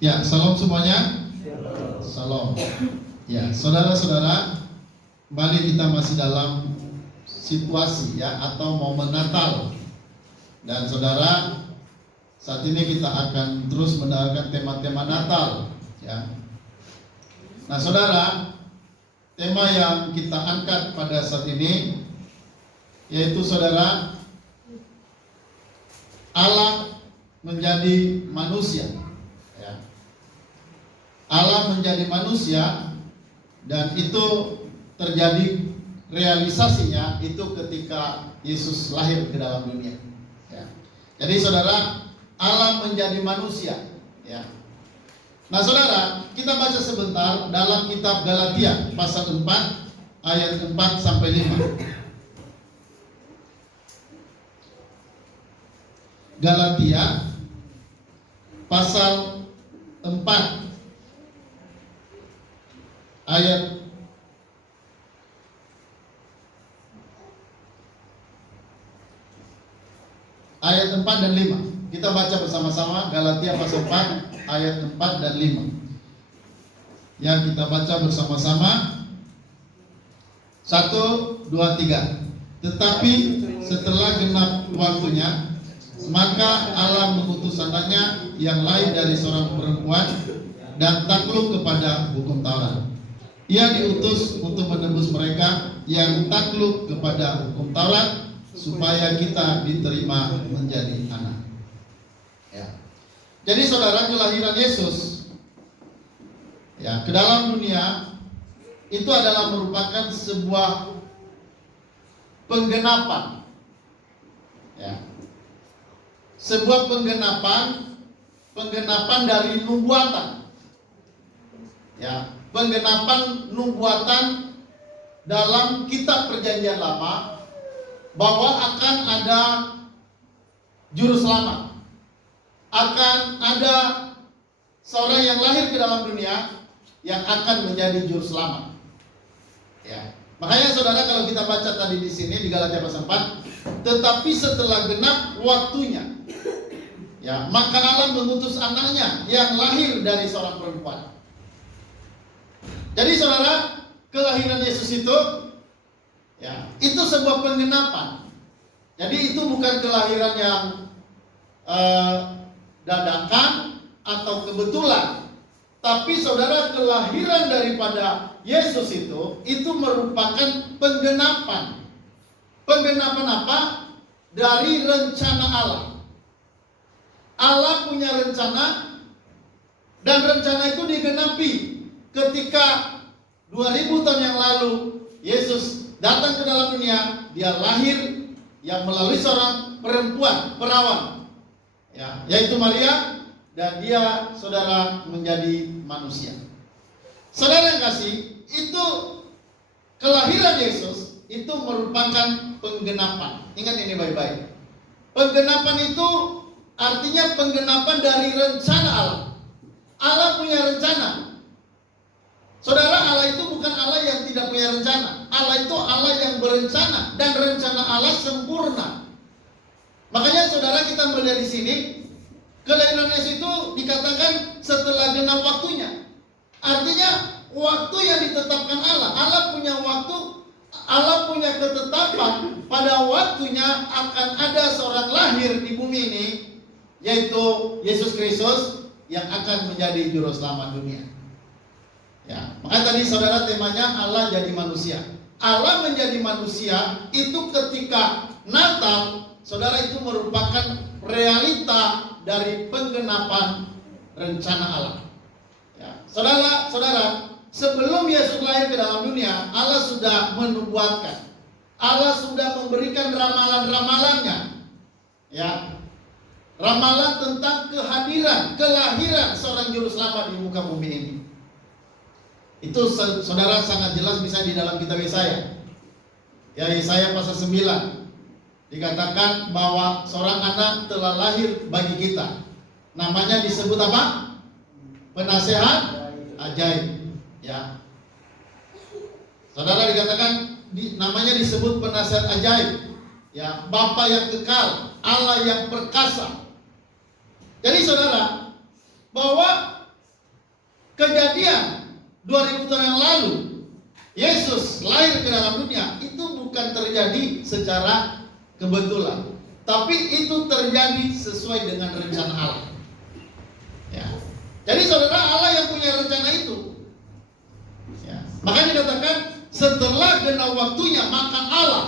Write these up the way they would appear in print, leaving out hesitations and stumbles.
Ya, salam semuanya. Salam. Ya, saudara-saudara, kembali kita masih dalam situasi ya atau momen Natal. Dan saudara, saat ini kita akan terus mendengarkan tema-tema Natal ya. Nah, saudara, tema yang kita angkat pada saat ini yaitu saudara, Allah menjadi manusia ya. Allah menjadi manusia, dan itu terjadi realisasinya itu ketika Yesus lahir ke dalam dunia ya. Jadi saudara, Allah menjadi manusia ya. Nah saudara, kita baca sebentar dalam kitab Galatia pasal 4 ayat 4 sampai 5. Galatia pasal 4 ayat 4 dan 5. Kita baca bersama-sama Galatia pasal 4 ayat 4 dan 5. Yang kita baca bersama-sama 1, 2, 3. Tetapi setelah genap waktunya, maka Allah mengutus anaknya yang lain dari seorang perempuan dan takluk kepada hukum Taurat. Ia diutus untuk menebus mereka yang takluk kepada hukum Taurat, supaya kita diterima menjadi anak. Ya. Jadi saudara, kelahiran Yesus ya ke dalam dunia itu adalah merupakan sebuah penggenapan. Ya. Sebuah penggenapan dari nubuatan. Ya, penggenapan nubuatan dalam kitab Perjanjian Lama bahwa akan ada juru selamat, akan ada seorang yang lahir ke dalam dunia yang akan menjadi juru selamat. Ya, makanya saudara, kalau kita baca tadi di sini di Galatia pasal 4, tetapi setelah genap waktunya, ya, maka Allah mengutus anaknya yang lahir dari seorang perempuan. Jadi saudara, kelahiran Yesus itu ya, itu sebuah penggenapan. Jadi itu bukan kelahiran yang dadakan atau kebetulan. Tapi saudara, kelahiran daripada Yesus itu merupakan penggenapan. Penggenapan apa? Dari rencana Allah. Allah punya rencana, dan rencana itu digenapi ketika 2000 tahun yang lalu Yesus datang ke dalam dunia. Dia lahir yang melalui seorang perempuan perawan ya, yaitu Maria, dan dia saudara menjadi manusia. Saudara yang kasih, itu kelahiran Yesus itu merupakan penggenapan. Ingat ini baik-baik. Penggenapan itu artinya penggenapan dari rencana Allah. Allah punya rencana. Saudara, Allah itu bukan Allah yang tidak punya rencana. Allah itu Allah yang berencana, dan rencana Allah sempurna. Makanya saudara, kita melihat di sini kelahiran Yesus itu dikatakan setelah genap waktunya. Artinya waktu yang ditetapkan Allah. Allah punya waktu, Allah punya ketetapan pada waktunya akan ada seorang lahir di bumi ini, yaitu Yesus Kristus yang akan menjadi juru selamat dunia. Ya, makanya tadi saudara temanya Allah jadi manusia. Allah menjadi manusia itu ketika Natal, saudara, itu merupakan realita dari penggenapan rencana Allah. Ya, saudara, sebelum Yesus lahir ke dalam dunia, Allah sudah menubuatkan. Allah sudah memberikan ramalan-ramalannya. Ya, ramalan tentang kelahiran seorang juru selamat di muka bumi ini. Itu saudara sangat jelas bisa di dalam kitab Yesaya. Ya, Yesaya pasal 9 dikatakan bahwa seorang anak telah lahir bagi kita. Namanya disebut apa? Penasehat ajaib. Ya. Saudara, dikatakan namanya disebut penasehat ajaib. Ya, Bapa yang kekal, Allah yang perkasa. Jadi saudara, bahwa Yesus lahir ke dalam dunia itu bukan terjadi secara kebetulan, tapi itu terjadi sesuai dengan rencana Allah. Ya. Jadi saudara, Allah yang punya rencana itu. Ya. Makanya dikatakan setelah genap waktunya maka Allah.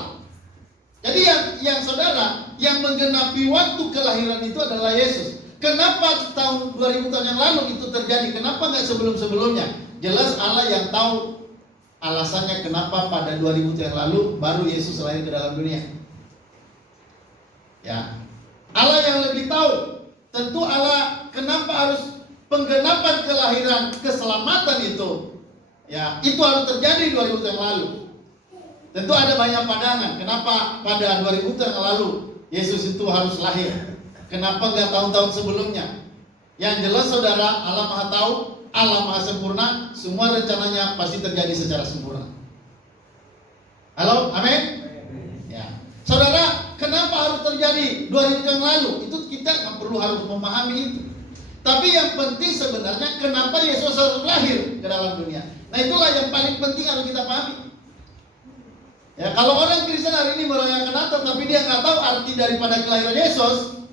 Jadi yang saudara, yang menggenapi waktu kelahiran itu adalah Yesus. Kenapa tahun 2000 tahun yang lalu itu terjadi? Kenapa nggak sebelum-sebelumnya? Jelas Allah yang tahu alasannya kenapa pada 2000 tahun yang lalu baru Yesus lahir ke dalam dunia. Ya, Allah yang lebih tahu. Tentu Allah kenapa harus penggenapan kelahiran keselamatan itu. Ya, itu harus terjadi 2000 tahun yang lalu. Tentu ada banyak pandangan. Kenapa pada 2000 tahun yang lalu Yesus itu harus lahir? Kenapa nggak tahun-tahun sebelumnya? Yang jelas saudara, Allah Maha Tahu, Allah Maha Sempurna, semua rencananya pasti terjadi secara sempurna. Halo, amin? Ya. Saudara, kenapa harus terjadi 2000 tahun lalu? Itu kita nggak perlu harus memahami itu. Tapi yang penting sebenarnya kenapa Yesus harus lahir ke dalam dunia. Nah itulah yang paling penting harus kita pahami. Ya, kalau orang Kristen hari ini merayakan Natal tapi dia nggak tahu arti daripada kelahiran Yesus,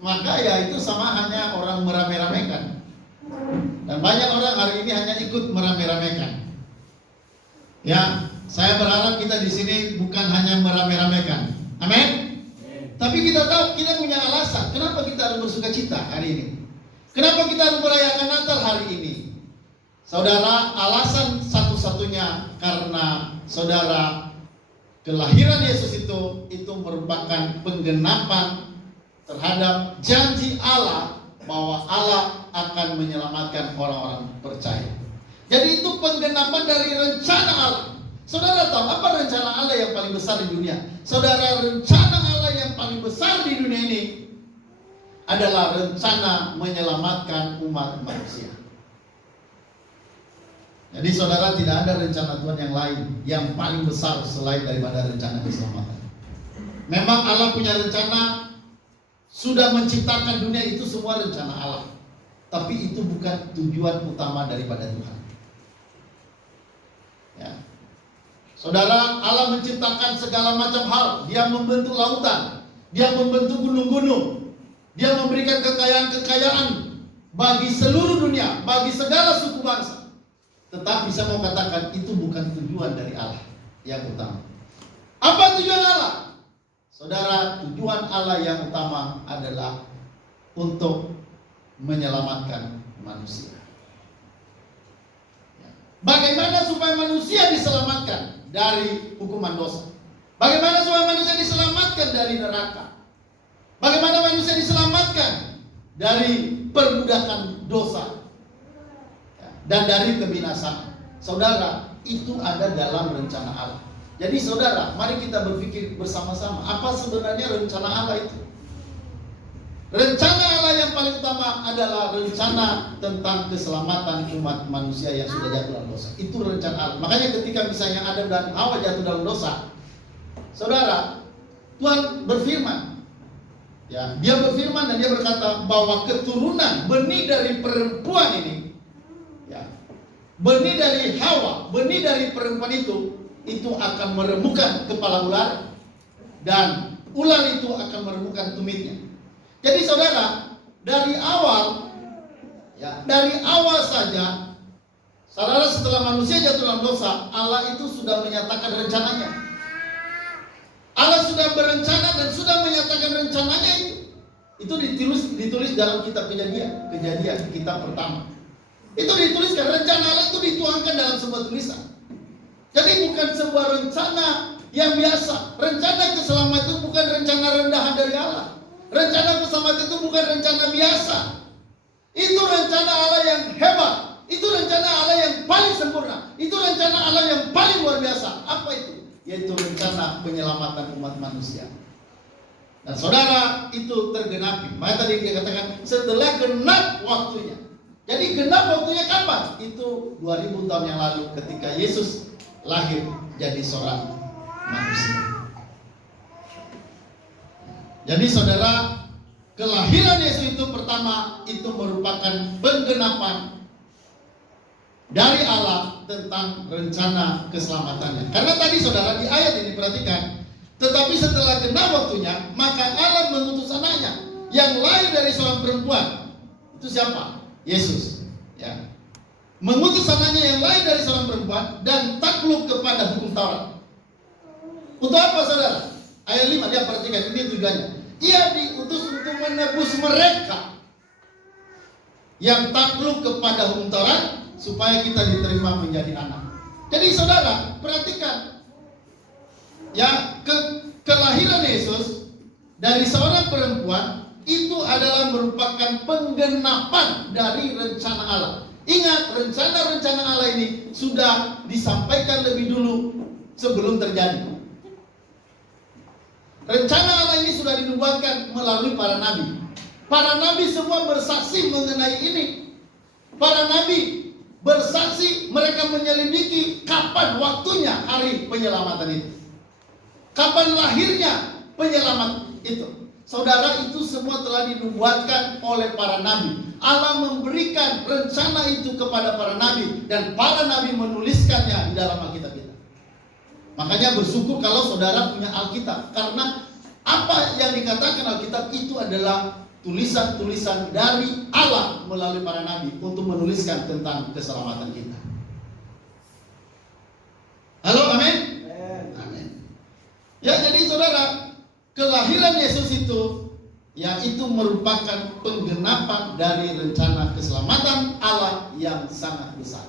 maka ya itu sama hanya orang merame-ramekan. Dan banyak orang hari ini hanya ikut merame-ramekan. Ya, saya berharap kita di sini bukan hanya merame-ramekan. Amin. Tapi kita tahu, kita punya alasan kenapa kita harus bersukacita hari ini. Kenapa kita harus merayakan Natal hari ini? Saudara, alasan satu-satunya karena saudara, kelahiran Yesus itu merupakan penggenapan terhadap janji Allah bahwa Allah akan menyelamatkan orang-orang percaya. Jadi itu penggenapan dari rencana Allah. Saudara tahu apa rencana Allah yang paling besar di dunia? Saudara, rencana Allah yang paling besar di dunia ini adalah rencana menyelamatkan umat manusia. Jadi saudara, tidak ada rencana Tuhan yang lain yang paling besar selain daripada rencana keselamatan. Memang Allah punya rencana, sudah menciptakan dunia, itu semua rencana Allah. Tapi itu bukan tujuan utama daripada Tuhan. Ya. Saudara, Allah menciptakan segala macam hal. Dia membentuk lautan, Dia membentuk gunung-gunung, Dia memberikan kekayaan-kekayaan bagi seluruh dunia, bagi segala suku bangsa. Tetapi saya mau katakan itu bukan tujuan dari Allah yang utama. Apa tujuan Allah? Saudara, tujuan Allah yang utama adalah untuk menyelamatkan manusia. Bagaimana supaya manusia diselamatkan dari hukuman dosa? Bagaimana supaya manusia diselamatkan dari neraka? Bagaimana manusia diselamatkan dari perbudakan dosa dan dari kebinasaan? Saudara, itu ada dalam rencana Allah. Jadi saudara, mari kita berpikir bersama-sama, apa sebenarnya rencana Allah itu? Rencana Allah yang paling utama adalah rencana tentang keselamatan umat manusia yang sudah jatuh dalam dosa. Itu rencana Allah. Makanya ketika misalnya Adam dan Hawa jatuh dalam dosa, saudara, Tuhan berfirman. Ya, Dia berfirman dan Dia berkata bahwa keturunan benih dari perempuan ini, ya, benih dari Hawa, benih dari perempuan itu akan meremukkan kepala ular, dan ular itu akan meremukkan tumitnya. Jadi saudara, dari awal saja, saudara, setelah manusia jatuh dalam dosa, Allah itu sudah menyatakan rencananya. Allah sudah berencana dan sudah menyatakan rencananya itu. Itu ditulis dalam kitab Kejadian, kitab pertama. Itu dituliskan, rencana Allah itu dituangkan dalam sebuah tulisan. Jadi bukan sebuah rencana yang biasa. Rencana keselamatan itu bukan rencana rendahan dari Allah. Rencana keselamatan itu bukan rencana biasa. Itu rencana Allah yang hebat. Itu rencana Allah yang paling sempurna. Itu rencana Allah yang paling luar biasa. Apa itu? Yaitu rencana penyelamatan umat manusia. Dan saudara, itu tergenapi. Maka tadi dia katakan setelah genap waktunya. Jadi genap waktunya kapan? Itu 2000 tahun yang lalu ketika Yesus lahir jadi seorang manusia. Jadi saudara, kelahiran Yesus itu pertama itu merupakan penggenapan dari Allah tentang rencana keselamatannya. Karena tadi saudara di ayat ini perhatikan, tetapi setelah genap waktunya, maka Allah mengutus anaknya yang lahir dari seorang perempuan. Itu siapa? Yesus. Ya. Mengutus anaknya yang lahir dari seorang perempuan dan takluk kepada hukum Taurat. Untuk apa saudara? Ayat 5, dia perhatikan, ini tujuannya. Ia diutus untuk menebus mereka yang takluk kepada hukum Taurat, supaya kita diterima menjadi anak. Jadi saudara, perhatikan, ya, kelahiran Yesus dari seorang perempuan itu adalah merupakan penggenapan dari rencana Allah. Ingat, rencana-rencana Allah ini sudah disampaikan lebih dulu sebelum terjadi. Rencana Allah ini sudah dinubuatkan melalui para nabi. Para nabi semua bersaksi mengenai ini. Para nabi bersaksi, mereka menyelidiki kapan waktunya hari penyelamatan itu. Kapan lahirnya penyelamat itu. Saudara, itu semua telah dinubuatkan oleh para nabi. Allah memberikan rencana itu kepada para nabi, dan para nabi menuliskannya di dalam Alkitab kita. Makanya bersyukur kalau saudara punya Alkitab, karena apa yang dikatakan Alkitab itu adalah tulisan-tulisan dari Allah melalui para nabi untuk menuliskan tentang keselamatan kita. Halo, amin? Amin. Ya, jadi saudara, kelahiran Yesus itu, yaitu merupakan penggenapan dari rencana keselamatan Allah yang sangat besar.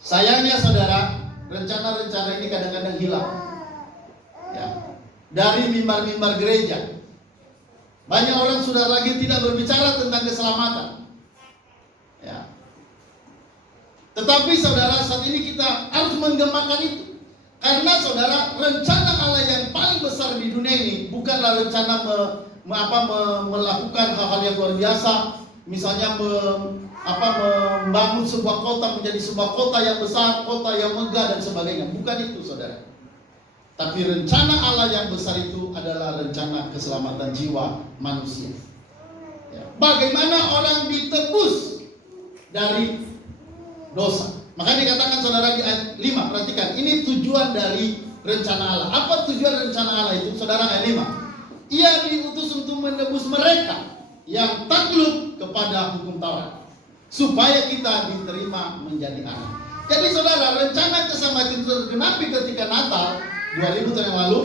Sayangnya saudara, rencana-rencana ini kadang-kadang hilang. Ya, dari mimbar-mimbar gereja, banyak orang sudah lagi tidak berbicara tentang keselamatan. Ya. Tetapi saudara, saat ini kita harus menggemakan itu. Karena saudara, rencana Allah yang paling besar di dunia ini bukanlah rencana melakukan hal-hal yang luar biasa. Misalnya membangun sebuah kota menjadi sebuah kota yang besar, kota yang megah dan sebagainya. Bukan itu saudara. Tapi rencana Allah yang besar itu adalah rencana keselamatan jiwa manusia. Ya. Bagaimana orang ditebus dari dosa. Makanya dikatakan saudara di ayat 5, perhatikan, ini tujuan dari rencana Allah. Apa tujuan rencana Allah itu? Saudara, ayat 5. Ia diutus untuk menebus mereka yang takluk kepada hukum Taurat, supaya kita diterima menjadi anak. Jadi saudara, rencana keselamatan itu tergenapi ketika Natal 2000 tahun yang lalu.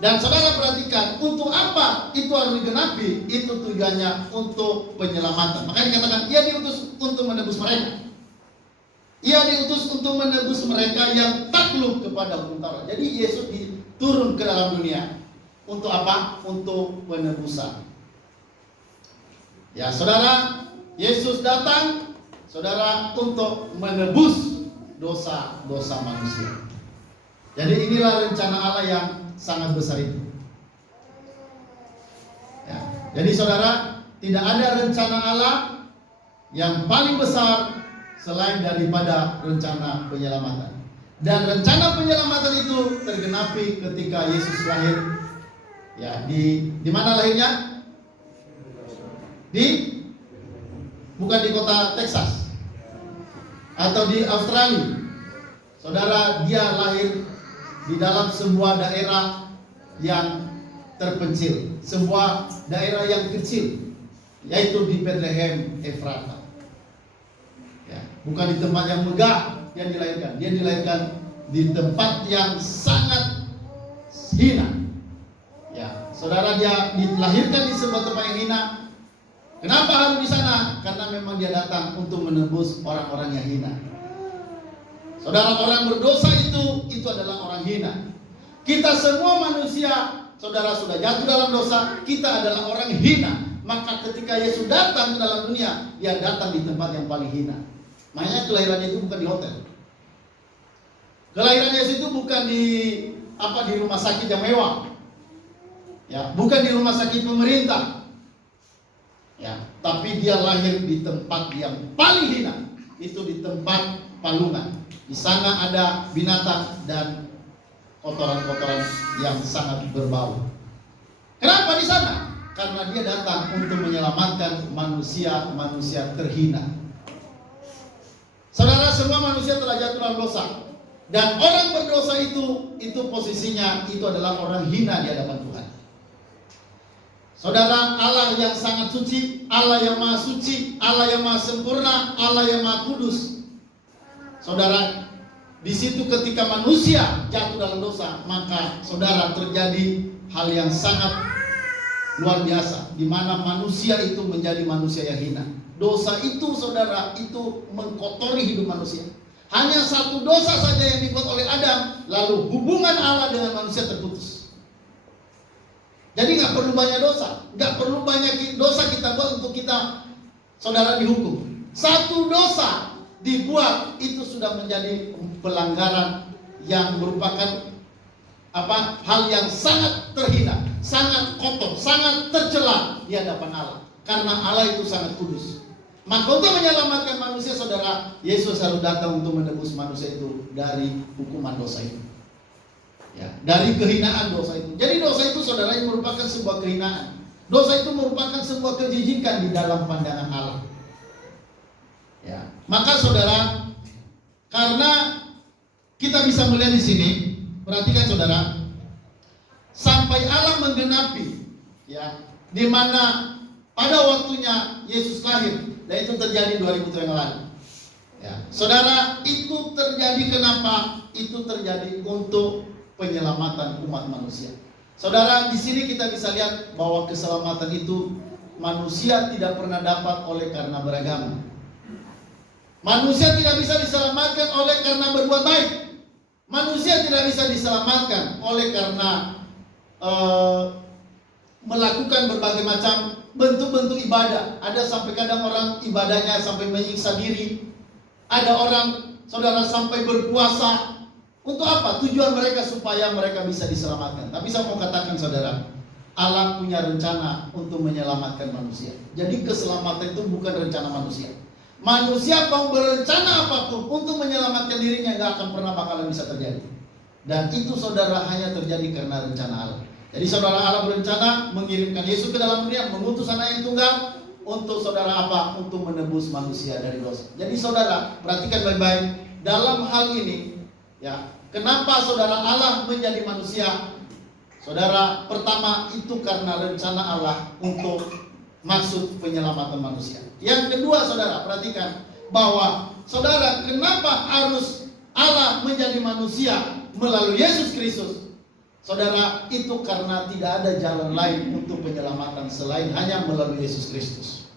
Dan saudara perhatikan, untuk apa itu harus digenapi? Itu tujuannya untuk penyelamatan. Makanya dikatakan, ia diutus untuk menebus mereka. Ia diutus untuk menebus mereka yang takluk kepada hukum Taurat. Jadi Yesus turun ke dalam dunia. Untuk apa? Untuk penebusan. Ya saudara, Yesus datang, saudara, untuk menebus dosa-dosa manusia. Jadi inilah rencana Allah yang sangat besar itu. Ya. Jadi saudara, tidak ada rencana Allah yang paling besar selain daripada rencana penyelamatan. Dan rencana penyelamatan itu tergenapi ketika Yesus lahir. Ya, di mana lahirnya? Bukan di kota Texas atau di Australia. Saudara, dia lahir di dalam sebuah daerah yang terpencil, sebuah daerah yang kecil, yaitu di Bethlehem Efrata. Ya, bukan di tempat yang megah dia dilahirkan. Dia dilahirkan di tempat yang sangat hina. Ya, saudara, dia dilahirkan di sebuah tempat yang hina. Kenapa harus di sana? Karena memang dia datang untuk menebus orang-orang yang hina. Saudara, orang berdosa itu adalah orang hina. Kita semua manusia, saudara, sudah jatuh dalam dosa. Kita adalah orang hina. Maka ketika Yesus datang ke dalam dunia, dia datang di tempat yang paling hina. Makanya kelahiran itu bukan di hotel. Kelahiran Yesus itu bukan di rumah sakit yang mewah. Ya, bukan di rumah sakit pemerintah. Ya, tapi dia lahir di tempat yang paling hina. Itu di tempat palungan. Di sana ada binatang dan kotoran-kotoran yang sangat berbau. Kenapa di sana? Karena dia datang untuk menyelamatkan manusia-manusia terhina. Saudara, semua manusia telah jatuh dalam dosa. Dan orang berdosa itu posisinya itu adalah orang hina di hadapan Tuhan. Saudara, Allah yang sangat suci, Allah yang maha suci, Allah yang maha sempurna, Allah yang maha kudus. Saudara, di situ ketika manusia jatuh dalam dosa, maka saudara terjadi hal yang sangat luar biasa, di mana manusia itu menjadi manusia yang hina. Dosa itu saudara, itu mengkotori hidup manusia. Hanya satu dosa saja yang dibuat oleh Adam, lalu hubungan Allah dengan manusia terputus. Jadi nggak perlu banyak dosa, nggak perlu banyak dosa kita buat untuk kita, saudara, dihukum. Satu dosa dibuat itu sudah menjadi pelanggaran yang merupakan hal yang sangat terhina, sangat kotor, sangat tercela di hadapan Allah. Karena Allah itu sangat kudus. Maka untuk menyelamatkan manusia, saudara, Yesus harus datang untuk menebus manusia itu dari hukuman dosa itu. Ya, dari kehinaan dosa itu. Jadi dosa itu, saudara, yang merupakan sebuah kehinaan. Dosa itu merupakan sebuah kejijikan di dalam pandangan Allah. Ya, maka saudara, karena kita bisa melihat di sini, perhatikan saudara, sampai Allah menggenapi, ya, di mana pada waktunya Yesus lahir, dan itu terjadi 2000 tahun yang lalu. Ya, saudara, itu terjadi kenapa? Itu terjadi untuk penyelamatan umat manusia. Saudara, di sini kita bisa lihat bahwa keselamatan itu manusia tidak pernah dapat oleh karena beragama. Manusia tidak bisa diselamatkan oleh karena berbuat baik. Manusia tidak bisa diselamatkan oleh karena melakukan berbagai macam bentuk-bentuk ibadah. Ada sampai kadang orang ibadahnya sampai menyiksa diri. Ada orang, saudara, sampai berpuasa. Untuk apa? Tujuan mereka supaya mereka bisa diselamatkan. Tapi saya mau katakan, saudara, Allah punya rencana untuk menyelamatkan manusia. Jadi keselamatan itu bukan rencana manusia. Manusia mau berencana apapun untuk menyelamatkan dirinya, gak akan pernah bakalan bisa terjadi. Dan itu, saudara, hanya terjadi karena rencana Allah. Jadi saudara, Allah berencana mengirimkan Yesus ke dalam dunia, mengutus Anak yang tunggal untuk, saudara, apa? Untuk menebus manusia dari dosa. Jadi saudara, perhatikan baik-baik dalam hal ini, ya, kenapa saudara Allah menjadi manusia? Saudara, pertama itu karena rencana Allah untuk maksud penyelamatan manusia. Yang kedua, saudara, perhatikan bahwa, saudara, kenapa harus Allah menjadi manusia melalui Yesus Kristus? Saudara, itu karena tidak ada jalan lain untuk penyelamatan selain hanya melalui Yesus Kristus.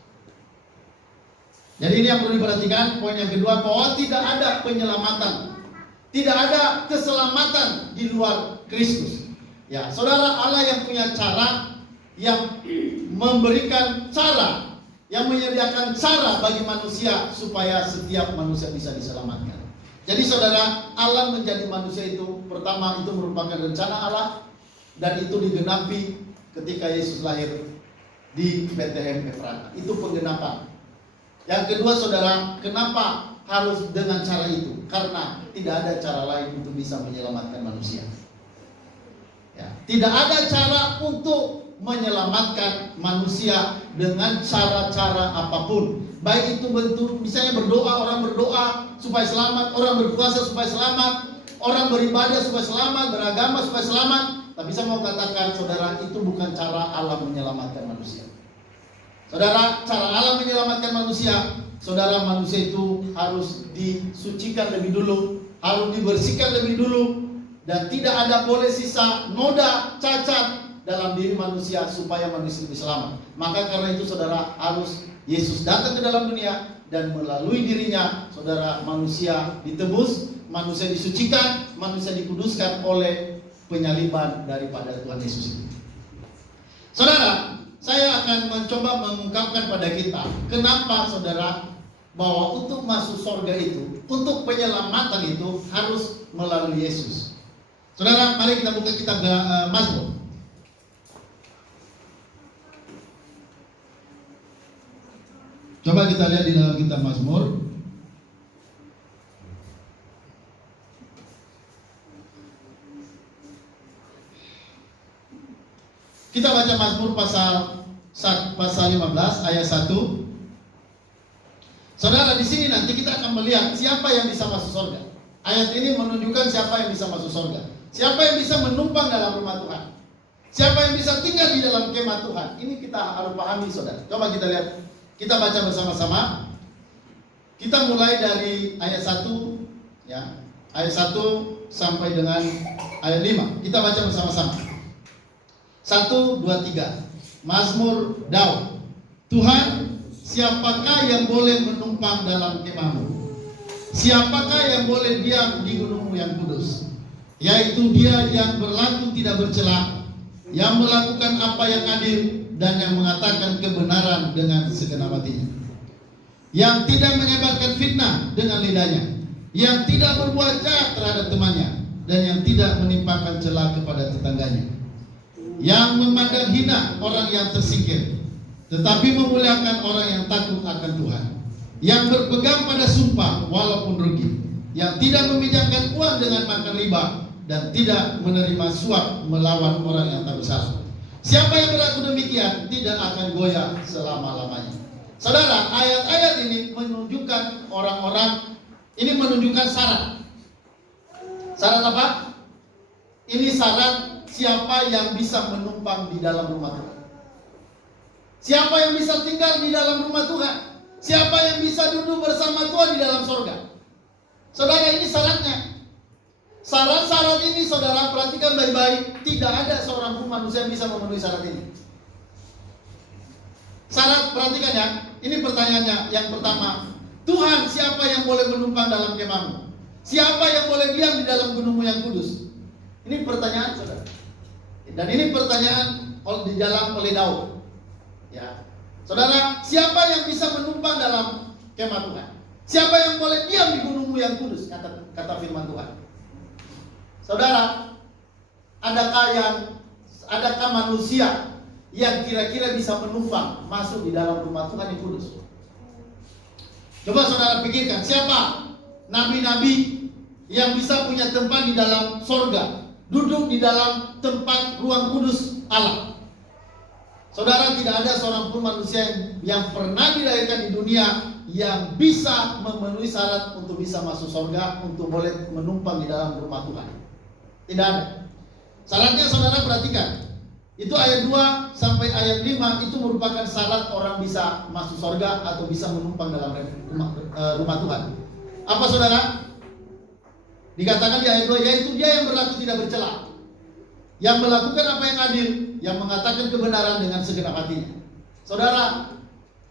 Jadi ini yang perlu diperhatikan. Poin yang kedua, bahwa tidak ada penyelamatan, tidak ada keselamatan di luar Kristus. Ya, saudara, Allah yang punya cara, yang memberikan cara, yang menyediakan cara bagi manusia supaya setiap manusia bisa diselamatkan. Jadi saudara, Allah menjadi manusia itu, pertama itu merupakan rencana Allah, dan itu digenapi ketika Yesus lahir di Bethlehem Efrata. Itu penggenapan. Yang kedua, saudara, kenapa harus dengan cara itu? Karena tidak ada cara lain untuk bisa menyelamatkan manusia. Ya, tidak ada cara untuk menyelamatkan manusia dengan cara-cara apapun. Baik itu bentuk, misalnya berdoa, orang berdoa supaya selamat, orang berpuasa supaya selamat, orang beribadah supaya selamat, beragama supaya selamat. Tapi saya mau katakan, saudara, itu bukan cara Allah menyelamatkan manusia. Saudara, cara Allah menyelamatkan manusia, saudara, manusia itu harus disucikan lebih dulu, harus dibersihkan lebih dulu, dan tidak ada boleh sisa noda, cacat dalam diri manusia supaya manusia lebih selamat. Maka karena itu, saudara, harus Yesus datang ke dalam dunia, dan melalui dirinya, saudara, manusia ditebus, manusia disucikan, manusia dikuduskan oleh penyaliban daripada Tuhan Yesus itu. Saudara, saya akan mencoba mengungkapkan pada kita, kenapa, saudara, bahwa untuk masuk surga itu, untuk penyelamatan itu harus melalui Yesus. Saudara, mari kita buka kitab Mazmur. Coba kita lihat di dalam kitab Mazmur. Kita baca Mazmur pasal 15 ayat 1. Saudara, di sini nanti kita akan melihat siapa yang bisa masuk surga. Ayat ini menunjukkan siapa yang bisa masuk surga. Siapa yang bisa menumpang dalam rumah Tuhan. Siapa yang bisa tinggal di dalam kemah Tuhan. Ini kita harus pahami, saudara. Coba kita lihat. Kita baca bersama-sama. Kita mulai dari ayat 1, ya. Ayat 1 sampai dengan ayat 5. Kita baca bersama-sama. 1, 2, 3. Mazmur Daud. Tuhan, siapakah yang boleh menumpang dalam kemahmu? Siapakah yang boleh diam di gunungmu yang kudus? Yaitu dia yang berlaku tidak bercela, yang melakukan apa yang adil, dan yang mengatakan kebenaran dengan segenap hatinya, yang tidak menyebarkan fitnah dengan lidahnya, yang tidak berbuat jahat terhadap temannya, dan yang tidak menimpakan celah kepada tetangganya, yang memandang hina orang yang tersingkir, tetapi memuliakan orang yang takut akan Tuhan, yang berpegang pada sumpah walaupun rugi, yang tidak meminjamkan uang dengan makan riba, dan tidak menerima suap melawan orang yang tak bersalah. Siapa yang berlaku demikian tidak akan goyah selama-lamanya. Saudara, ayat-ayat ini menunjukkan orang-orang, ini menunjukkan syarat. Syarat apa? Ini syarat siapa yang bisa menumpang di dalam rumah Tuhan. Siapa yang bisa tinggal di dalam rumah Tuhan. Siapa yang bisa duduk bersama Tuhan di dalam sorga. Saudara, ini syaratnya. Syarat-syarat ini saudara perhatikan baik-baik. Tidak ada seorang pun manusia yang bisa memenuhi syarat ini. Syarat, perhatikan ya. Ini pertanyaannya yang pertama. Tuhan, siapa yang boleh menumpang dalam kemahmu? Siapa yang boleh diam di dalam gunungmu yang kudus? Ini pertanyaan saudara. Dan ini pertanyaan di dalam oleh Daud. Ya. Saudara, siapa yang bisa menumpang dalam kemah Tuhan? Siapa yang boleh diam di gunungmu yang kudus? Kata firman Tuhan. Saudara, adakah manusia yang kira-kira bisa menumpang masuk di dalam rumah Tuhan yang kudus? Coba saudara pikirkan, siapa nabi-nabi yang bisa punya tempat di dalam sorga, duduk di dalam tempat ruang kudus Allah? Saudara, tidak ada seorang pun manusia yang pernah dilahirkan di dunia yang bisa memenuhi syarat untuk bisa masuk sorga, untuk boleh menumpang di dalam rumah Tuhan. Tidak ada. Syaratnya saudara perhatikan. Itu ayat 2 sampai ayat 5 itu merupakan syarat orang bisa masuk sorga atau bisa menumpang dalam rumah Tuhan. Apa saudara? Dikatakan di ayat 2, yaitu dia yang berlaku tidak bercela, yang melakukan apa yang adil, yang mengatakan kebenaran dengan segenap hatinya. Saudara,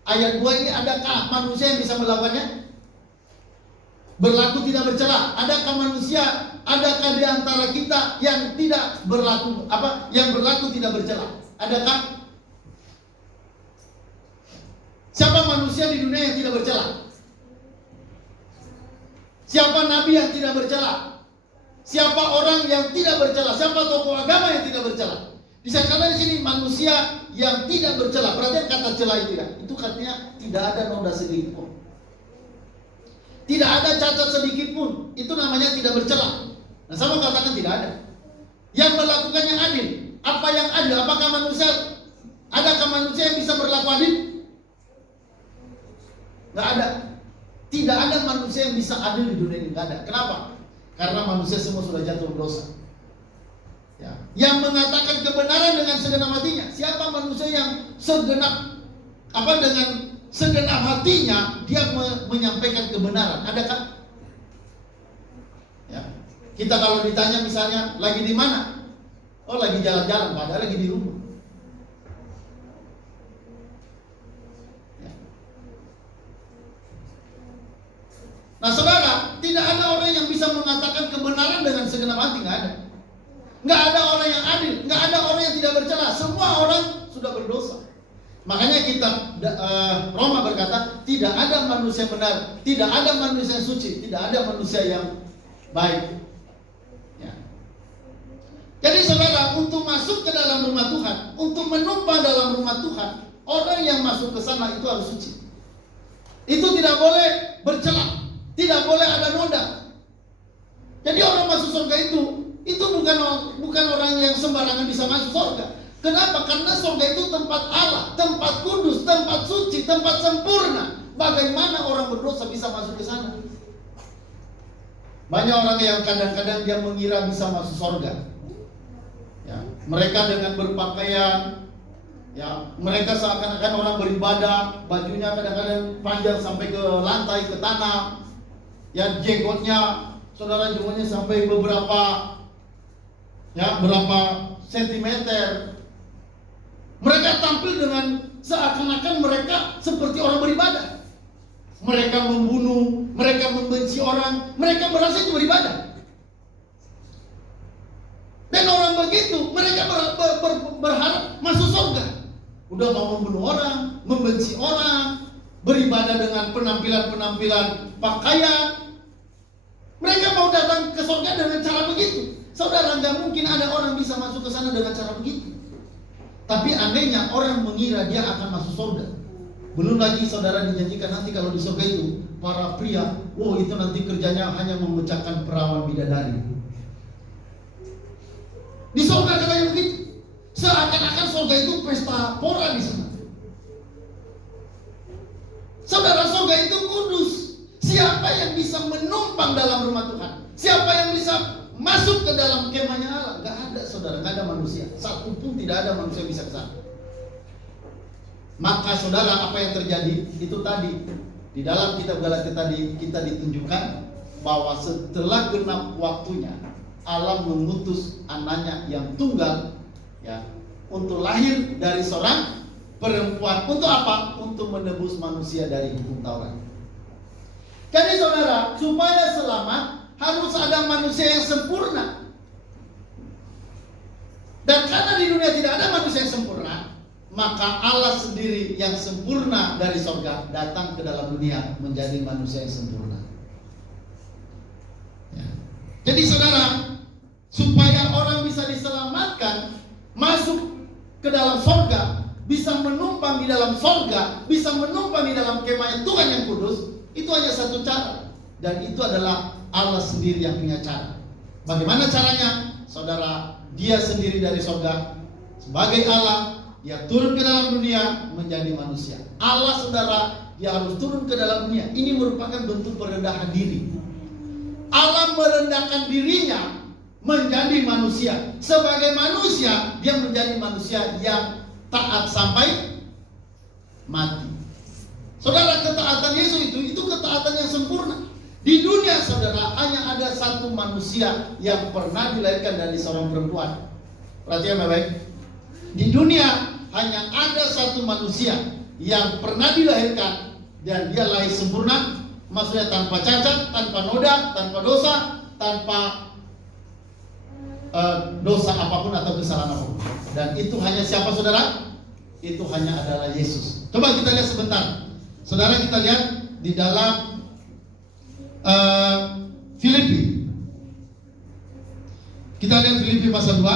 ayat 2 ini adakah manusia yang bisa melakukannya? Berlaku tidak bercela. Adakah manusia, adakah di antara kita yang tidak berlaku yang berlaku tidak bercela? Adakah? Siapa manusia di dunia yang tidak bercela? Siapa nabi yang tidak bercela? Siapa orang yang tidak bercela? Siapa tokoh agama yang tidak bercela? Disangkakan di sini manusia yang tidak bercela. Perhatikan kata cela itu ya. Itu artinya tidak ada noda sedikit pun. Tidak ada cacat sedikit pun. Itu namanya tidak bercela. Nah, sama katakan tidak ada. Yang melakukannya adil. Apa yang adil? Apakah manusia, adakah manusia yang bisa berlaku adil? Nggak ada. Tidak ada manusia yang bisa adil di dunia ini. Nggak ada. Kenapa? Karena manusia semua sudah jatuh berdosa. Ya. Yang mengatakan kebenaran dengan segenap hatinya. Siapa manusia yang dengan segenap hatinya dia menyampaikan kebenaran? Adakah? Ya. Kita kalau ditanya misalnya lagi di mana? Oh, lagi jalan-jalan, padahal lagi di rumah. Ya. Nah, saudara, tidak ada orang yang bisa mengatakan kebenaran dengan segenap hati, nggak ada. Nggak ada orang yang adil, nggak ada orang yang tidak bercela. Semua orang sudah berdosa. Makanya kitab Roma berkata, tidak ada manusia benar, tidak ada manusia yang suci, tidak ada manusia yang baik. Ya. Jadi saudara, untuk masuk ke dalam rumah Tuhan, untuk menumpang dalam rumah Tuhan, orang yang masuk ke sana itu harus suci. Itu tidak boleh bercela, tidak boleh ada noda. Jadi orang masuk surga itu bukan orang yang sembarangan bisa masuk surga. Kenapa? Karena surga itu tempat Allah, tempat kudus, tempat suci, tempat sempurna. Bagaimana orang berdosa bisa masuk ke sana? Banyak orang yang kadang-kadang dia mengira bisa masuk surga. Ya, mereka dengan berpakaian, ya, mereka seakan-akan orang beribadah, bajunya kadang-kadang panjang sampai ke lantai, ke tanah. Ya, jenggotnya, saudara, jenggotnya sampai berapa sentimeter. Mereka tampil dengan seakan-akan mereka seperti orang beribadah. Mereka membunuh, mereka membenci orang, mereka merasa itu beribadah. Dan orang begitu, mereka berharap masuk surga. Udah mau membunuh orang, membenci orang, beribadah dengan penampilan-penampilan pakaian. Mereka mau datang ke surga dengan cara begitu. Saudara, nggak mungkin ada orang bisa masuk ke sana dengan cara begitu. Tapi andainya orang mengira dia akan masuk surga, belum lagi saudara dijanjikan nanti kalau di surga itu para pria, itu nanti kerjanya hanya memecahkan perawan bidadari. Di surga katanya begitu. Seakan-akan surga itu pesta pora di sana. Saudara, surga itu kudus. Siapa yang bisa menumpang dalam rumah Tuhan? Siapa yang bisa masuk ke dalam kemahnya Allah? Gak ada, saudara, gak ada manusia. Satu pun tidak ada manusia yang bisa ke sana. Maka saudara, apa yang terjadi? Itu tadi di dalam kitab Galatia tadi kita ditunjukkan bahwa setelah genap waktunya Allah mengutus anaknya yang tunggal, ya, untuk lahir dari seorang perempuan. Untuk apa? Untuk menebus manusia dari hukum Taurat. Jadi saudara, supaya selamat harus ada manusia yang sempurna. Dan karena di dunia tidak ada manusia yang sempurna, maka Allah sendiri yang sempurna dari surga datang ke dalam dunia menjadi manusia yang sempurna. Ya. Jadi saudara, supaya orang bisa diselamatkan, masuk ke dalam surga, bisa menumpang di dalam surga, bisa menumpang di dalam kemah Tuhan yang kudus, itu hanya satu cara. Dan itu adalah Allah sendiri yang punya cara. Bagaimana caranya? Saudara, Dia sendiri dari surga sebagai Allah, Dia turun ke dalam dunia menjadi manusia. Allah, saudara, Dia harus turun ke dalam dunia. Ini merupakan bentuk perendahan diri. Allah merendahkan dirinya menjadi manusia. Sebagai manusia, Dia menjadi manusia yang taat sampai mati. Saudara, ketaatan Yesus itu ketaatan yang sempurna. Di dunia, saudara, hanya ada satu manusia yang pernah dilahirkan dari seorang perempuan. Perhatikan baik-baik. Di dunia hanya ada satu manusia yang pernah dilahirkan dan dia lahir sempurna, maksudnya tanpa cacat, tanpa noda, tanpa dosa, tanpa dosa apapun atau kesalahan apapun. Dan itu hanya siapa, saudara? Itu hanya adalah Yesus. Coba kita lihat sebentar. Saudara, kita lihat di dalam Filipi. Kita lihat Filipi pasal 2.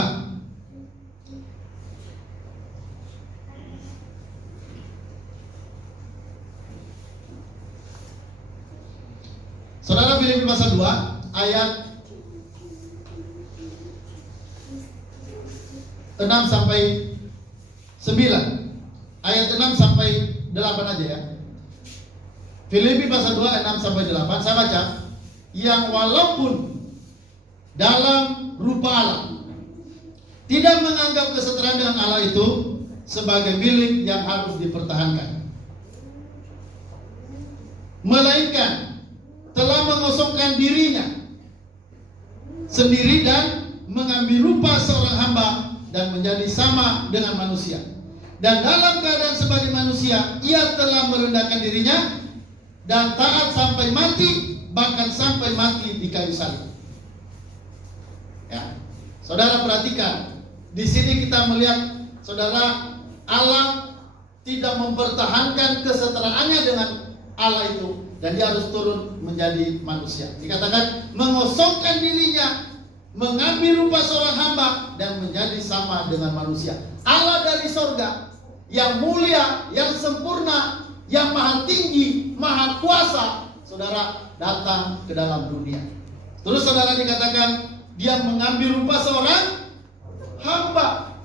Saudara, Filipi pasal 2 ayat 6 sampai 9. Ayat 6 sampai 8 aja ya. Filipi pasal 2 ayat 6 sampai 8, saya baca. Yang walaupun dalam rupa Allah, tidak menganggap kesetaraan dengan Allah itu sebagai milik yang harus dipertahankan, melainkan telah mengosongkan dirinya sendiri dan mengambil rupa seorang hamba dan menjadi sama dengan manusia. Dan dalam keadaan sebagai manusia, Ia telah merendahkan dirinya dan taat sampai mati, bahkan sampai mati di kayu salib. Ya, saudara perhatikan, di sini kita melihat, saudara, Allah tidak mempertahankan kesetaraannya dengan Allah itu, dan Dia harus turun menjadi manusia. Dikatakan mengosongkan dirinya, mengambil rupa seorang hamba dan menjadi sama dengan manusia. Allah dari sorga yang mulia, yang sempurna, yang maha tinggi, maha kuasa, saudara, datang ke dalam dunia. Terus saudara, dikatakan Dia mengambil rupa seorang hamba.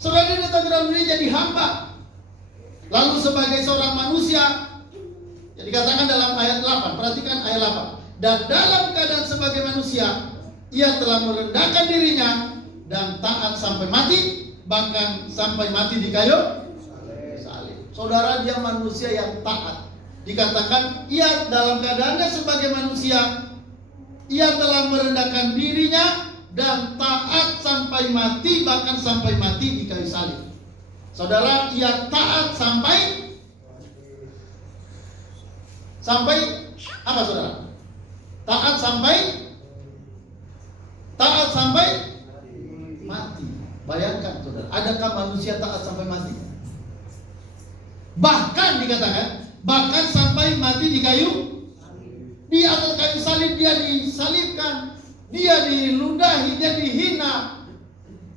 Saudara, Dia datang ke dalam dunia jadi hamba. Lalu sebagai seorang manusia, Dikatakan dalam ayat 8, perhatikan ayat 8. Dan dalam keadaan sebagai manusia, ia telah merendahkan dirinya dan taat sampai mati, bahkan sampai mati di kayu salib. Saudara, dia manusia yang taat. Dikatakan ia dalam keadaannya sebagai manusia, ia telah merendahkan dirinya dan taat sampai mati, bahkan sampai mati di kayu salib. Saudara, ia taat sampai apa, saudara? Taat sampai mati. Bayangkan, saudara, adakah manusia taat sampai mati? Bahkan dikatakan, bahkan sampai mati di kayu. Di atas kayu salib dia disalibkan, dia diludahi, dia dihina.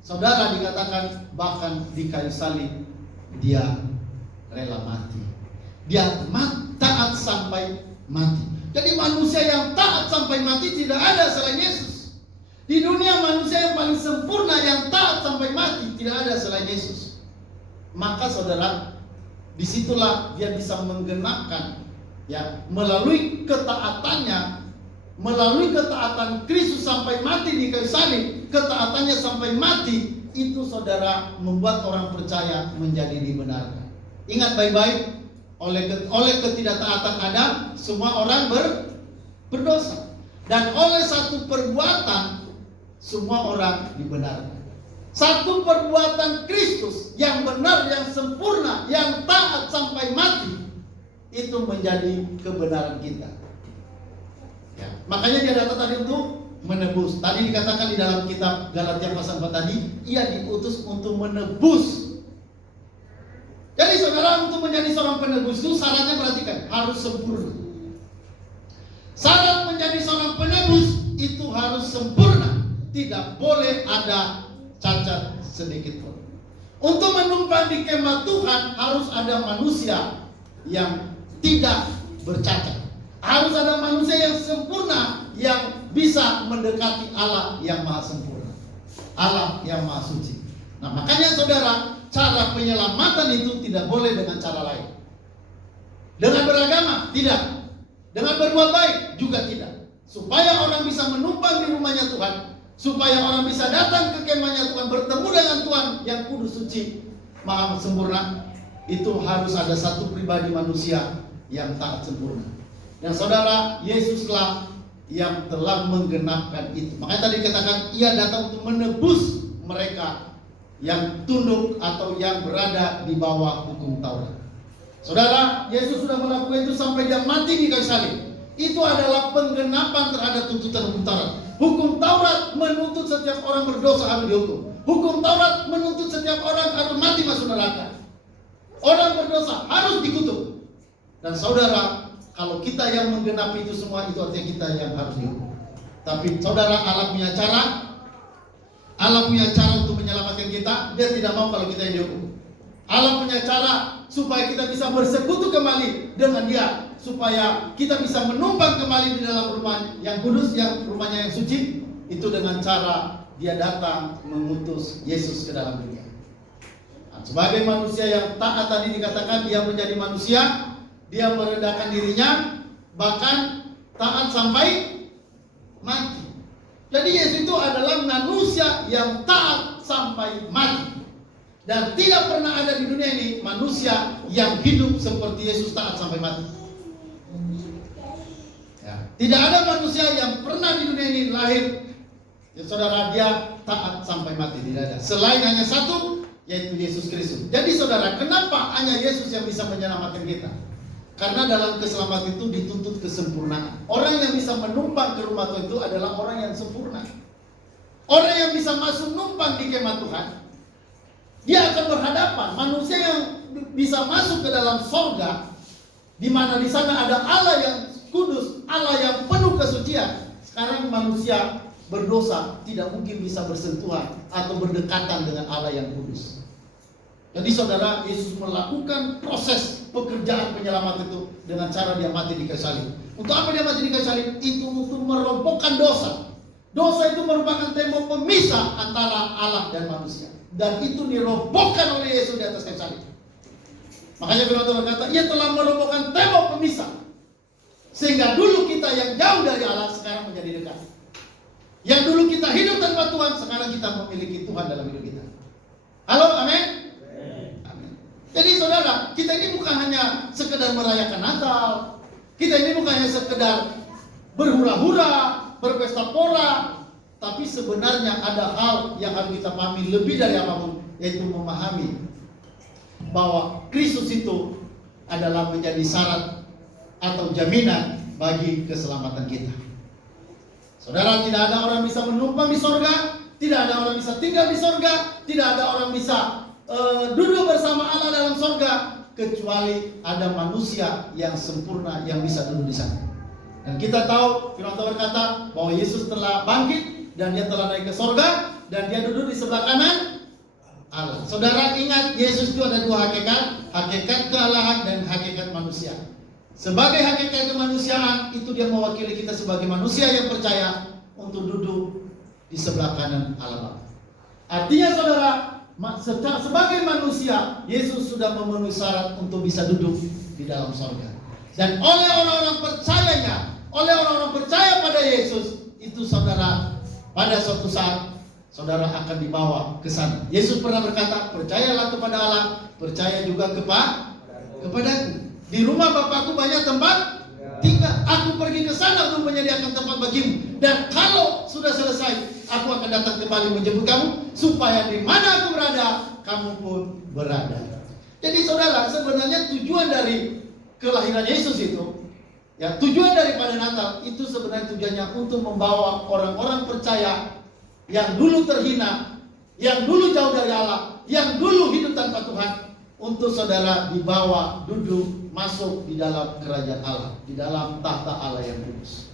Saudara, dikatakan bahkan di kayu salib dia rela mati. Dia taat sampai mati. Jadi manusia yang taat sampai mati tidak ada selain Yesus. Di dunia manusia yang paling sempurna yang taat sampai mati tidak ada selain Yesus. Maka saudara, disitulah dia bisa menggenapkan, ya, melalui ketaatannya, melalui ketaatan Kristus sampai mati di kayu salib, ketaatannya sampai mati, itu saudara membuat orang percaya menjadi dibenarkan. Ingat baik-baik, oleh ketidaktaatan Adam, semua orang berdosa. Dan oleh satu perbuatan, semua orang dibenarkan. Satu perbuatan Kristus yang benar, yang sempurna, yang taat sampai mati, itu menjadi kebenaran kita. Ya, makanya dia datang tadi untuk menebus. Tadi dikatakan di dalam kitab Galatia pasal 4 tadi, ia diutus untuk menebus. Jadi saudara, untuk menjadi seorang penebus itu syaratnya, perhatikan, harus sempurna. Syarat menjadi seorang penebus itu harus sempurna. Tidak boleh ada cacat sedikit pun. Untuk menumpang di kemah Tuhan harus ada manusia yang tidak bercacat. Harus ada manusia yang sempurna, yang bisa mendekati Allah yang maha sempurna, Allah yang maha suci. Nah, makanya saudara, cara penyelamatan itu tidak boleh dengan cara lain. Dengan beragama, tidak. Dengan berbuat baik, juga tidak. Supaya orang bisa menumpang di rumahnya Tuhan, supaya orang bisa datang ke kemahnya Tuhan, bertemu dengan Tuhan yang kudus, suci, maha sempurna, itu harus ada satu pribadi manusia yang taat sempurna. Dan saudara, Yesuslah yang telah menggenapkan itu. Makanya tadi dikatakan ia datang untuk menebus mereka yang tunduk atau yang berada di bawah hukum Taurat. Saudara, Yesus sudah melakukan itu sampai dia mati di kayu salib. Itu adalah penggenapan terhadap tuntutan hukum Taurat. Hukum Taurat menuntut setiap orang berdosa harus dihukum. Hukum Taurat menuntut setiap orang harus mati masuk neraka. Orang berdosa harus dikutuk. Dan saudara, kalau kita yang menggenapi itu semua, itu artinya kita yang harus dihukum. Tapi saudara, Allah punya cara. Allah punya cara untuk menyelamatkan kita. Dia tidak mau kalau kita yang dihukum. Allah punya cara supaya kita bisa bersekutu kembali dengan Dia, supaya kita bisa menumpang kembali di dalam rumah yang kudus, yang rumahnya yang suci. Itu dengan cara Dia datang mengutus Yesus ke dalam dunia. Nah, sebagai manusia yang taat, tadi dikatakan dia menjadi manusia, dia merendahkan dirinya, bahkan taat sampai mati. Jadi Yesus itu adalah manusia yang taat sampai mati. Dan tidak pernah ada di dunia ini manusia yang hidup seperti Yesus taat sampai mati. Ya. Tidak ada manusia yang pernah di dunia ini lahir, ya saudara, dia taat sampai mati. Tidak ada. Selain hanya satu, yaitu Yesus Kristus. Jadi saudara, kenapa hanya Yesus yang bisa menyelamatkan kita? Karena dalam keselamatan itu dituntut kesempurnaan. Orang yang bisa menumpang ke rumah Tuhan itu adalah orang yang sempurna. Orang yang bisa masuk numpang di kemah Tuhan, dia akan berhadapan. Manusia yang bisa masuk ke dalam sorga, di mana di sana ada Allah yang kudus, Allah yang penuh kesucian. Sekarang manusia berdosa tidak mungkin bisa bersentuhan atau berdekatan dengan Allah yang kudus. Jadi saudara, Yesus melakukan proses pekerjaan penyelamat itu dengan cara dia mati di kayu salib. Untuk apa dia mati di kayu salib? Itu untuk merobohkan dosa. Dosa itu merupakan tembok pemisah antara Allah dan manusia. Dan itu dirobohkan oleh Yesus di atas kayu salib. Makanya firman Tuhan berkata, ia telah merobohkan tembok pemisah. Sehingga dulu kita yang jauh dari Allah sekarang menjadi dekat. Yang dulu kita hidup tanpa Tuhan, sekarang kita memiliki Tuhan dalam hidup kita. Halo, amin? Amin. Jadi saudara, kita ini bukan hanya sekedar merayakan Natal. Kita ini bukan hanya sekedar berhura-hura, berpesta pora. Tapi sebenarnya ada hal yang harus kita pahami lebih dari apapun, yaitu memahami bahwa Kristus itu adalah menjadi syarat atau jaminan bagi keselamatan kita. Saudara, tidak ada orang bisa menumpang di sorga, tidak ada orang bisa tinggal di sorga, tidak ada orang bisa duduk bersama Allah dalam sorga, kecuali ada manusia yang sempurna yang bisa duduk di sana. Dan kita tahu firman Tuhan berkata bahwa Yesus telah bangkit dan dia telah naik ke sorga dan dia duduk di sebelah kanan Allah. Saudara ingat, Yesus itu ada dua hakikat, hakikat kealahan dan hakikat manusia. Sebagai hakikat kemanusiaan itu dia mewakili kita sebagai manusia yang percaya untuk duduk di sebelah kanan Allah. Artinya saudara, sebagai manusia Yesus sudah memenuhi syarat untuk bisa duduk di dalam sorga. Dan oleh orang-orang percayanya, oleh orang-orang percaya pada Yesus, itu saudara, pada suatu saat saudara akan dibawa ke sana. Yesus pernah berkata, percayalah kepada Allah, percaya juga kepadaku. Di rumah Bapakku banyak tempat tinggal. Aku pergi ke sana untuk menyediakan tempat bagimu. Dan kalau sudah selesai, aku akan datang kembali menjemput kamu, supaya di mana aku berada, kamu pun berada. Jadi saudara, sebenarnya tujuan dari kelahiran Yesus itu, ya, tujuan daripada Natal itu sebenarnya tujuannya untuk membawa orang-orang percaya yang dulu terhina, yang dulu jauh dari Allah, yang dulu hidup tanpa Tuhan, untuk saudara dibawa duduk masuk di dalam kerajaan Allah, di dalam tahta Allah yang kudus.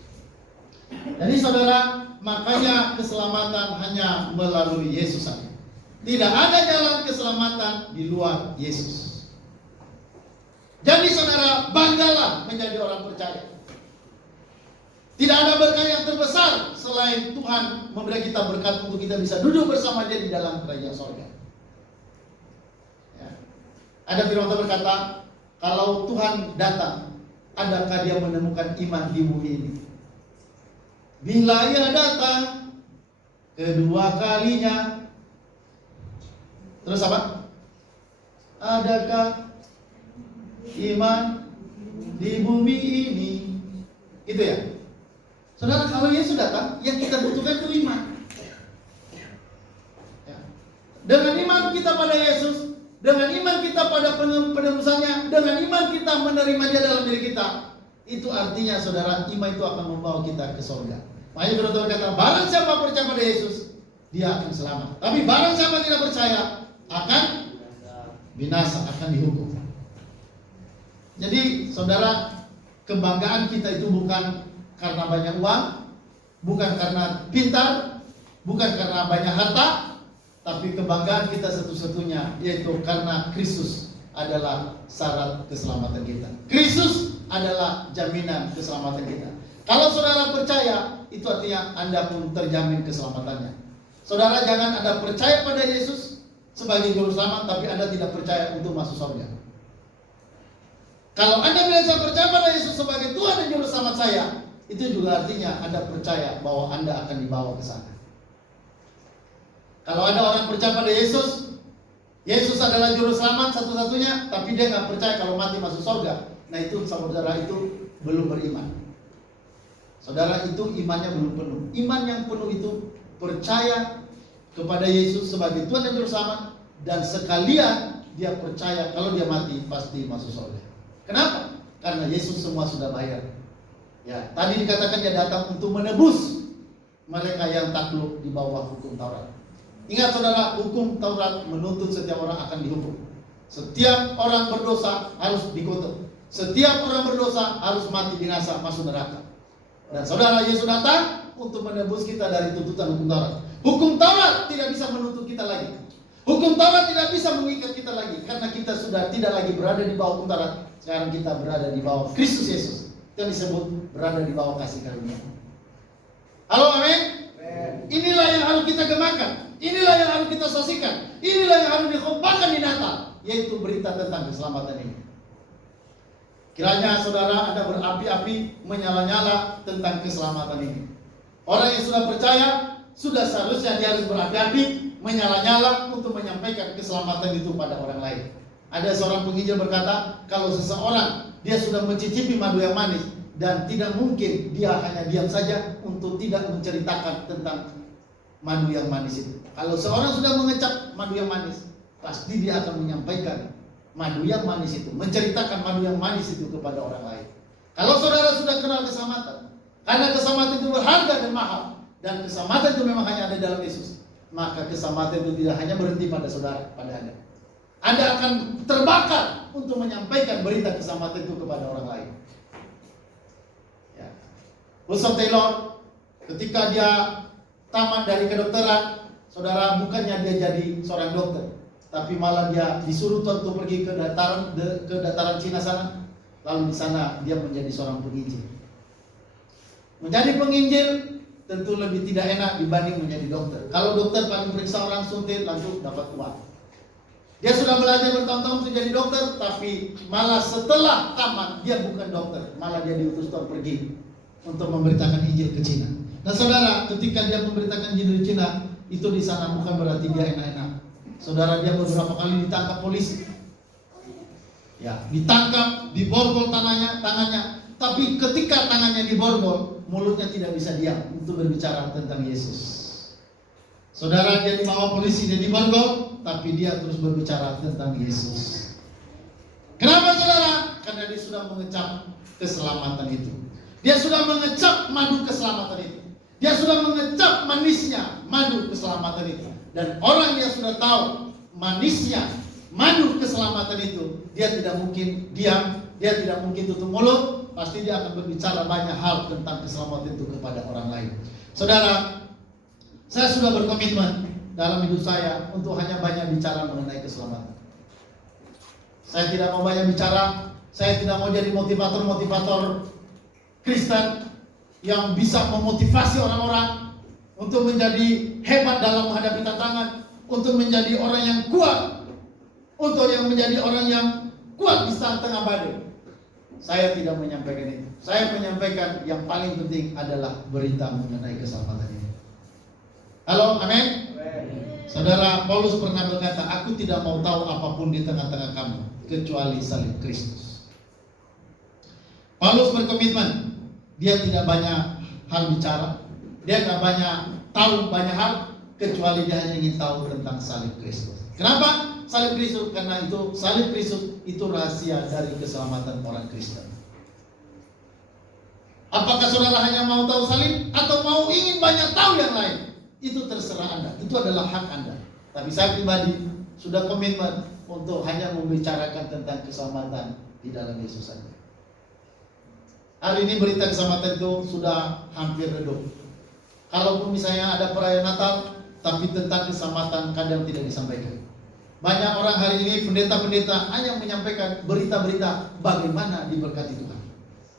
Jadi saudara, makanya keselamatan hanya melalui Yesus saja. Tidak ada jalan keselamatan di luar Yesus. Jadi saudara, banggalah menjadi orang percaya. Tidak ada berkat yang terbesar selain Tuhan memberi kita berkat untuk kita bisa duduk bersama Dia di dalam kerajaan sorga. Ya. Ada firman Tuhan berkata, kalau Tuhan datang, adakah Dia menemukan iman di bumi ini? Bila Ia datang kedua kalinya, terus apa? Adakah iman di bumi ini? Itu ya. Saudara, kalau Yesus datang, yang kita butuhkan itu iman. Ya. Dengan iman kita pada Yesus, dengan iman kita pada penebusannya, dengan iman kita menerima Dia dalam diri kita, itu artinya saudara, iman itu akan membawa kita ke surga. Makanya firman Tuhan kata, barang siapa percaya pada Yesus, dia akan selamat. Tapi barang siapa tidak percaya, akan binasa, akan dihukum. Jadi saudara, kebanggaan kita itu bukan karena banyak uang, bukan karena pintar, bukan karena banyak harta, tapi kebanggaan kita satu-satunya yaitu karena Kristus adalah syarat keselamatan kita. Kristus adalah jaminan keselamatan kita. Kalau saudara percaya, itu artinya Anda pun terjamin keselamatannya. Saudara, jangan Anda percaya pada Yesus sebagai juru selamat, tapi Anda tidak percaya untuk masuk surga. Kalau Anda bilang saya percaya pada Yesus sebagai Tuhan dan juru selamat saya, itu juga artinya Anda percaya bahwa Anda akan dibawa ke sana. Kalau ada orang percaya pada Yesus, Yesus adalah juru selamat satu-satunya, tapi dia nggak percaya kalau mati masuk surga. Nah itu saudara itu belum beriman. Saudara, itu imannya belum penuh. Iman yang penuh itu percaya kepada Yesus sebagai Tuhan dan juru selamat, dan sekalian dia percaya kalau dia mati pasti masuk surga. Kenapa? Karena Yesus semua sudah bayar. Ya, tadi dikatakan Dia datang untuk menebus mereka yang takluk di bawah hukum Taurat. Ingat saudara, hukum Taurat menuntut setiap orang akan dihukum. Setiap orang berdosa harus dikutuk. Setiap orang berdosa harus mati binasa, masuk neraka. Dan saudara, Yesus datang untuk menebus kita dari tuntutan hukum Taurat. Hukum Taurat tidak bisa menuntut kita lagi. Hukum Taurat tidak bisa mengikat kita lagi, karena kita sudah tidak lagi berada di bawah hukum Taurat. Sekarang kita berada di bawah Kristus Yesus, yang disebut berada di bawah kasih karunia. Halo, amin. Inilah yang harus kita gemakan, inilah yang harus kita saksikan, inilah yang harus dikhotbahkan di Natal, yaitu berita tentang keselamatan ini. Kiranya saudara Anda berapi-api, menyala-nyala tentang keselamatan ini. Orang yang sudah percaya, sudah seharusnya dia harus berapi-api, menyala-nyala untuk menyampaikan keselamatan itu pada orang lain. Ada seorang penginjil berkata, kalau seseorang dia sudah mencicipi madu yang manis, dan tidak mungkin dia hanya diam saja untuk tidak menceritakan tentang madu yang manis itu. Kalau seorang sudah mengecap madu yang manis, pasti dia akan menyampaikan madu yang manis itu, menceritakan madu yang manis itu kepada orang lain. Kalau saudara sudah kenal keselamatan, karena keselamatan itu berharga dan mahal, dan keselamatan itu memang hanya ada dalam Yesus, maka keselamatan itu tidak hanya berhenti pada saudara, pada Anda. Anda akan terbakar untuk menyampaikan berita keselamatan itu kepada orang lain. Ya. Wilson Taylor, ketika dia tamat dari kedokteran, saudara, bukannya dia jadi seorang dokter, tapi malah dia disuruh Tuhan untuk pergi ke dataran Cina sana. Lalu di sana dia menjadi seorang penginjil. Menjadi penginjil tentu lebih tidak enak dibanding menjadi dokter. Kalau dokter paling periksa orang, suntik, langsung dapat uang. Dia sudah belajar bertahun-tahun untuk jadi dokter, tapi malah setelah tamat dia bukan dokter, malah dia diutus Tuhan pergi untuk memberitakan Injil ke Cina. Dan saudara, ketika dia memberitakan Injil di Cina, itu di sana bukan berarti dia enak-enak. Saudara, dia beberapa kali ditangkap polisi. Ya, ditangkap, diborgol tangannya. Tapi ketika tangannya diborgol, mulutnya tidak bisa diam untuk berbicara tentang Yesus. Saudara, dia dibawa polisi, dia diborgol, tapi dia terus berbicara tentang Yesus. Kenapa saudara? Karena dia sudah mengecap keselamatan itu. Dia sudah mengecap madu keselamatan itu. Dia sudah mengecap manisnya madu keselamatan itu. Dan orang yang sudah tahu manisnya madu keselamatan itu, dia tidak mungkin diam, dia tidak mungkin tutup mulut, pasti dia akan berbicara banyak hal tentang keselamatan itu kepada orang lain. Saudara, saya sudah berkomitmen dalam hidup saya untuk hanya banyak bicara mengenai keselamatan. Saya tidak mau banyak bicara, saya tidak mau jadi motivator-motivator Kristen yang bisa memotivasi orang-orang untuk menjadi hebat dalam menghadapi tantangan, untuk menjadi orang yang kuat, untuk yang menjadi orang yang kuat di saat tengah badai. Saya tidak menyampaikan itu. Saya menyampaikan yang paling penting adalah berita mengenai keselamatan ini. Halo, amin. Saudara, Paulus pernah berkata, aku tidak mau tahu apapun di tengah-tengah kamu kecuali salib Kristus. Paulus berkomitmen, dia tidak banyak hal bicara, dia tidak banyak tahu banyak hal, kecuali dia hanya ingin tahu tentang salib Kristus. Kenapa salib Kristus? Karena itu salib Kristus itu rahasia dari keselamatan orang Kristen. Apakah saudara hanya mau tahu salib atau mau ingin banyak tahu yang lain? Itu terserah Anda, itu adalah hak Anda. Tapi saya pribadi sudah komitmen untuk hanya membicarakan tentang keselamatan di dalam Yesus saja. Hari ini berita keselamatan itu sudah hampir redup. Kalaupun misalnya ada perayaan Natal, tapi tentang keselamatan kadang tidak disampaikan. Banyak orang hari ini, pendeta-pendeta hanya menyampaikan berita-berita bagaimana diberkati Tuhan,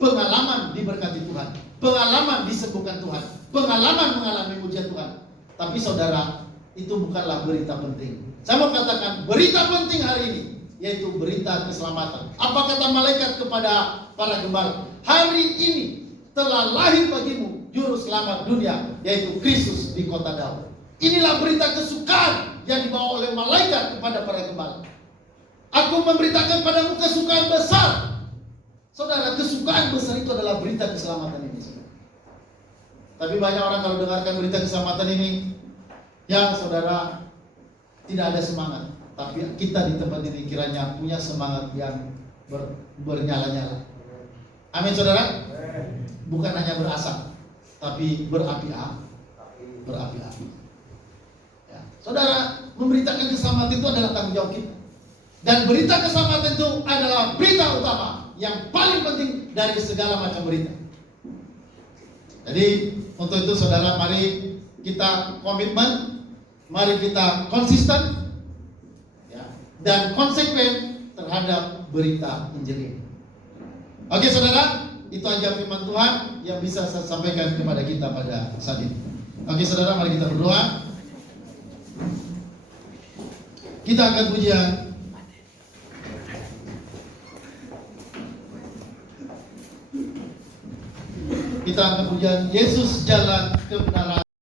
pengalaman diberkati Tuhan, pengalaman disembuhkan Tuhan, pengalaman mengalami mujizat Tuhan. Tapi saudara, itu bukanlah berita penting. Saya mau katakan berita penting hari ini, yaitu berita keselamatan. Apa kata malaikat kepada para gembala? Hari ini telah lahir bagimu juru selamat dunia, yaitu Kristus di kota Daud. Inilah berita kesukaan yang dibawa oleh malaikat kepada para gembala. Aku memberitakan padamu kesukaan besar. Saudara, kesukaan besar itu adalah berita keselamatan ini. Tapi banyak orang kalau dengarkan berita keselamatan ini, ya saudara, tidak ada semangat. Tapi kita di tempat ini kiranya punya semangat yang bernyala-nyala. Amin saudara. Bukan hanya berasap, tapi berapi-api. Ya. Saudara, memberitakan keselamatan itu adalah tanggung jawab kita. Dan berita keselamatan itu adalah berita utama yang paling penting dari segala macam berita. Jadi untuk itu saudara, mari kita komitmen, mari kita konsisten, ya, dan konsekuen terhadap berita Injil ini. Oke saudara, itu aja firman Tuhan yang bisa saya sampaikan kepada kita pada saat ini. Oke saudara, mari kita berdoa. Kita akan pujian. Kita angkat pujian Yesus jalan kebenaran.